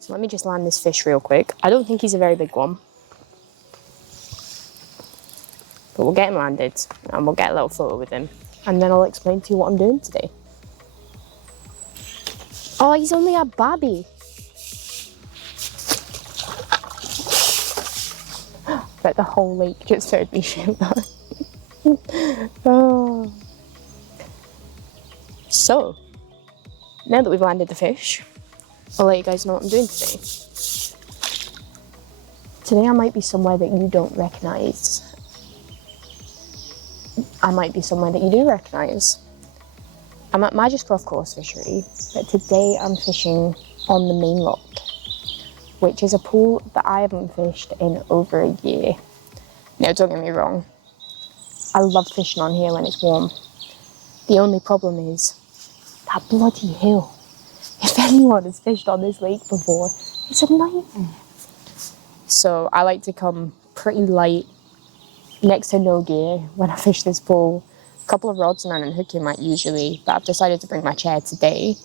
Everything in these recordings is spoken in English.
So let me just land this fish real quick. I don't think he's a very big one. But we'll get him landed and we'll get a little photo with him. And then I'll explain to you what I'm doing today. Oh, he's only a babby. But the whole lake just heard me shoot that. Oh. So, now that we've landed the fish, I'll let you guys know what I'm doing today. Today I might be somewhere that you don't recognise. I might be somewhere that you do recognise. I'm at Magiscroft Coarse Fishery, but today I'm fishing on the Main Loch, which is a pool that I haven't fished in over a year. Now, don't get me wrong, I love fishing on here when it's warm. The only problem is that bloody hill. If anyone has fished on this lake before, it's a nightmare. So I like to come pretty light, next to no gear when I fish this pool. A couple of rods and an unhooking mat usually, but I've decided to bring my chair today.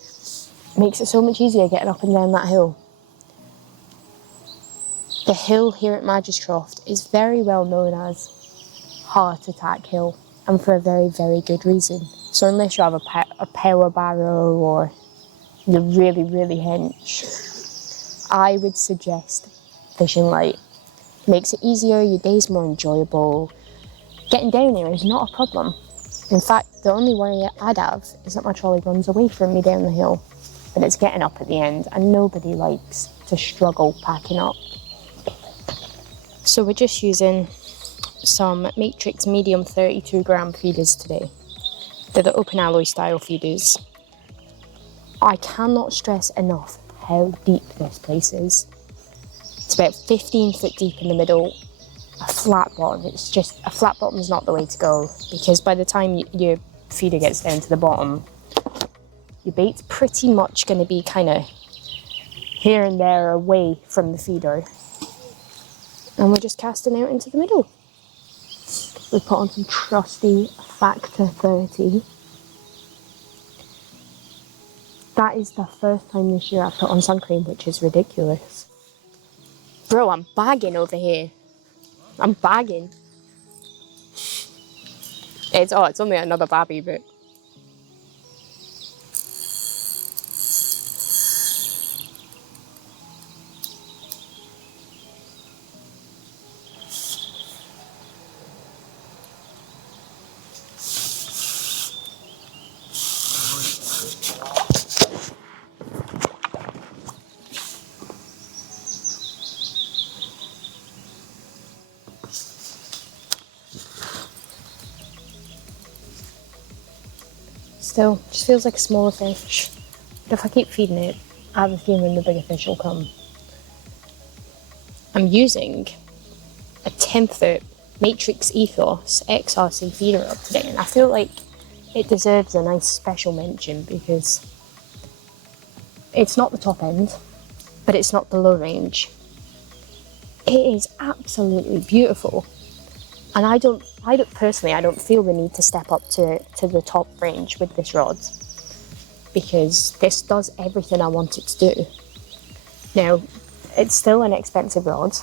It makes it so much easier getting up and down that hill. The hill here at Magiscroft is very well known as Heart Attack Hill, and for a very, very good reason. So unless you have a power barrow or you're really, really hench, I would suggest fishing light. Makes it easier, your day's more enjoyable. Getting down here is not a problem. In fact, the only worry I'd have is that my trolley runs away from me down the hill. But it's getting up at the end, and nobody likes to struggle packing up. So we're just using some Matrix medium 32 gram feeders today. They're the open alloy style feeders. I cannot stress enough how deep this place is. It's about 15 foot deep in the middle, a flat bottom. It's just, a flat bottom is not the way to go, because by the time your feeder gets down to the bottom, your bait's pretty much going to be kind of here and there away from the feeder. And we're just casting out into the middle. We put on some trusty Factor 30. That is the first time this year I've put on sun cream, which is ridiculous. Bro, I'm bagging over here. I'm bagging. It's only another babby, but still, just feels like a smaller fish. But if I keep feeding it, I have a feeling the bigger fish will come. I'm using a 10-foot Matrix Ethos XRC feeder up today, and I feel like it deserves a nice special mention because it's not the top end, but it's not the low range. It is absolutely beautiful. And I don't personally feel the need to step up to the top range with this rod, because this does everything I want it to do. Now, it's still an expensive rod.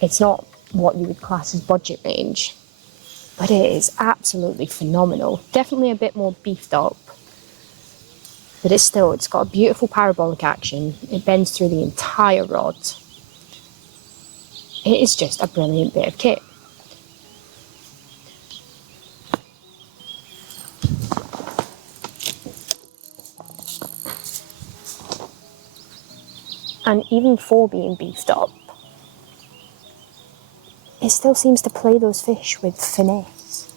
It's not what you would class as budget range, but it is absolutely phenomenal. Definitely a bit more beefed up, but it's got a beautiful parabolic action. It bends through the entire rod. It is just a brilliant bit of kit. And even for being beefed up, it still seems to play those fish with finesse,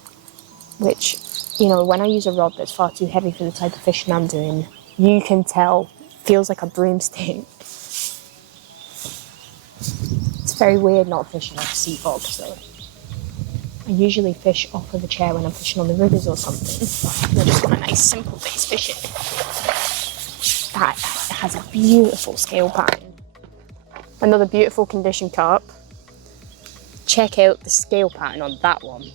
which, you know, when I use a rod that's far too heavy for the type of fishing I'm doing, you can tell feels like a broomstick. It's very weird not fishing off a sea box though. I usually fish off of a chair when I'm fishing on the rivers or something. I just want a nice simple base fishing. That has a beautiful scale pattern. Another beautiful condition carp. Check out the scale pattern on that one.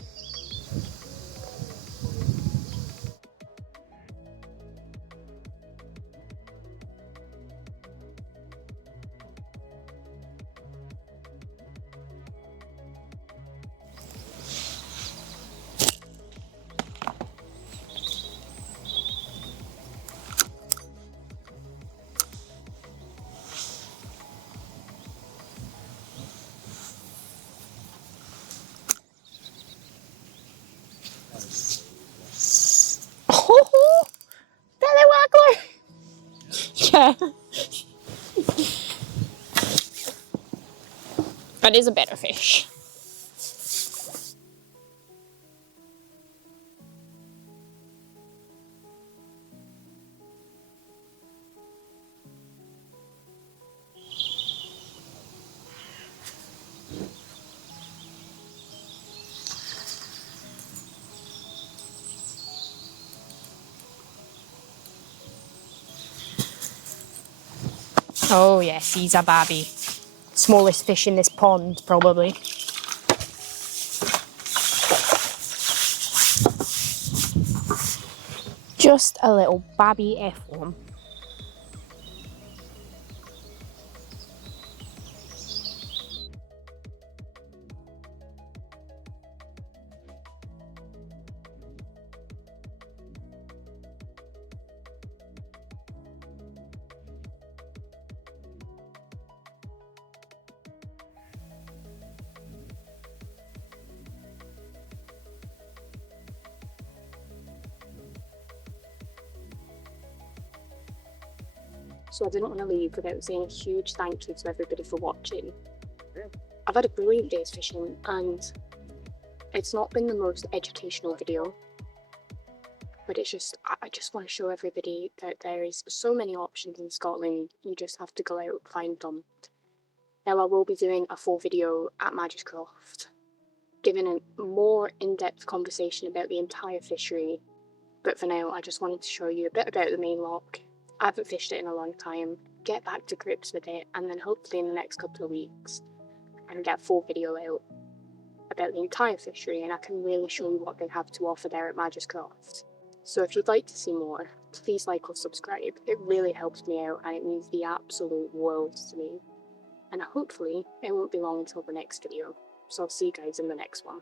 Yeah. That is a better fish. Oh yes, he's a babby. Smallest fish in this pond, probably. Just a little babby F1. So I didn't want to leave without saying a huge thank you to everybody for watching. I've had a brilliant day's fishing and it's not been the most educational video, but it's just, I just want to show everybody that there is so many options in Scotland, you just have to go out and find them. Now I will be doing a full video at Magiscroft, giving a more in-depth conversation about the entire fishery, but for now I just wanted to show you a bit about the Main Loch. I haven't fished it in a long time, get back to grips with it, and then hopefully in the next couple of weeks I can get a full video out about the entire fishery and I can really show you what they have to offer there at Magiscroft. So if you'd like to see more, please like or subscribe. It really helps me out and it means the absolute world to me. And hopefully it won't be long until the next video. So I'll see you guys in the next one.